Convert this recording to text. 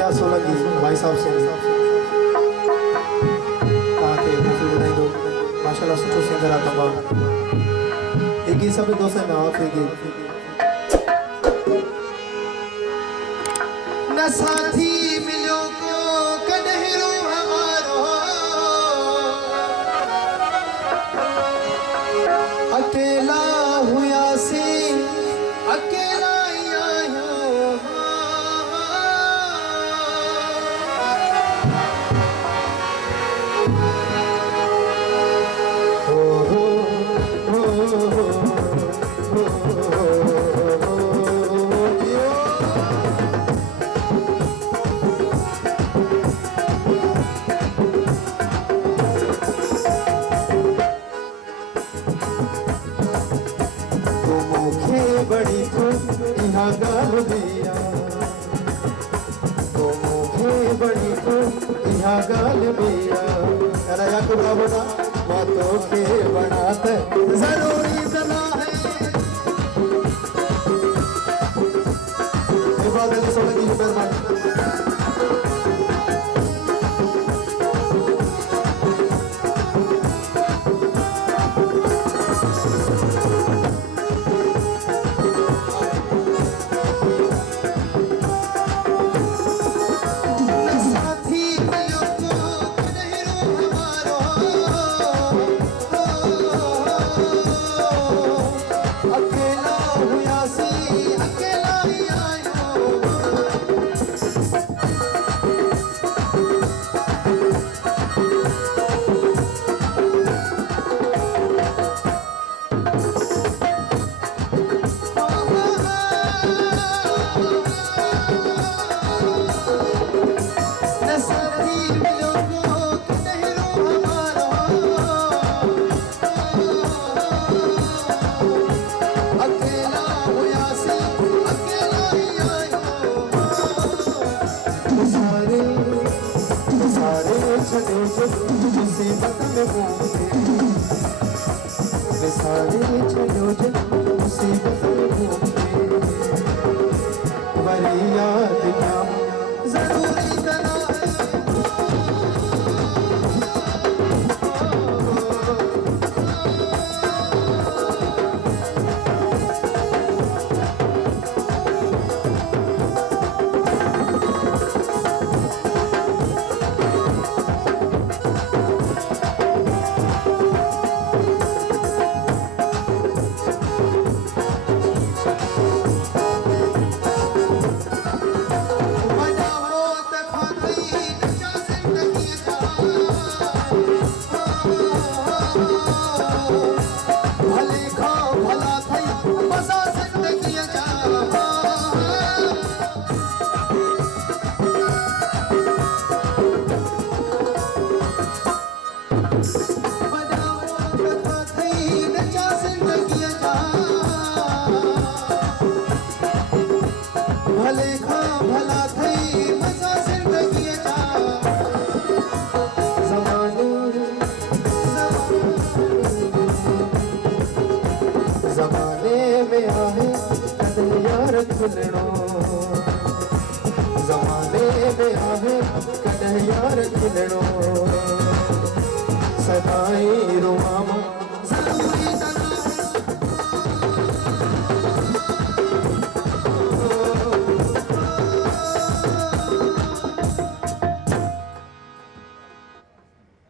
क्या सोलंकी भाई साहब से ताकि मुझे नहीं दो माशाल्लाह सुठो सिंगर आता बाबा एक ही सब दोस्त है ना फिर न साथी मिलो को कन्हरो हमारो अकेला हुआ से अकेला ही आयो बड़ी तो यहाँ गाल दिया तो मुझे बड़ी तो यहाँ गाल दिया अरे याकूब रावना बातों के बनाते जरूरी जना है ये बात है सोलंकी जी मेहरबानी मुसीबत में घूमते सारे चलो मुसीबत में घूमते बड़ी याद नाम जरूरी जना खुलनो जमाने में आहे कन्हैया खुलनो सदाई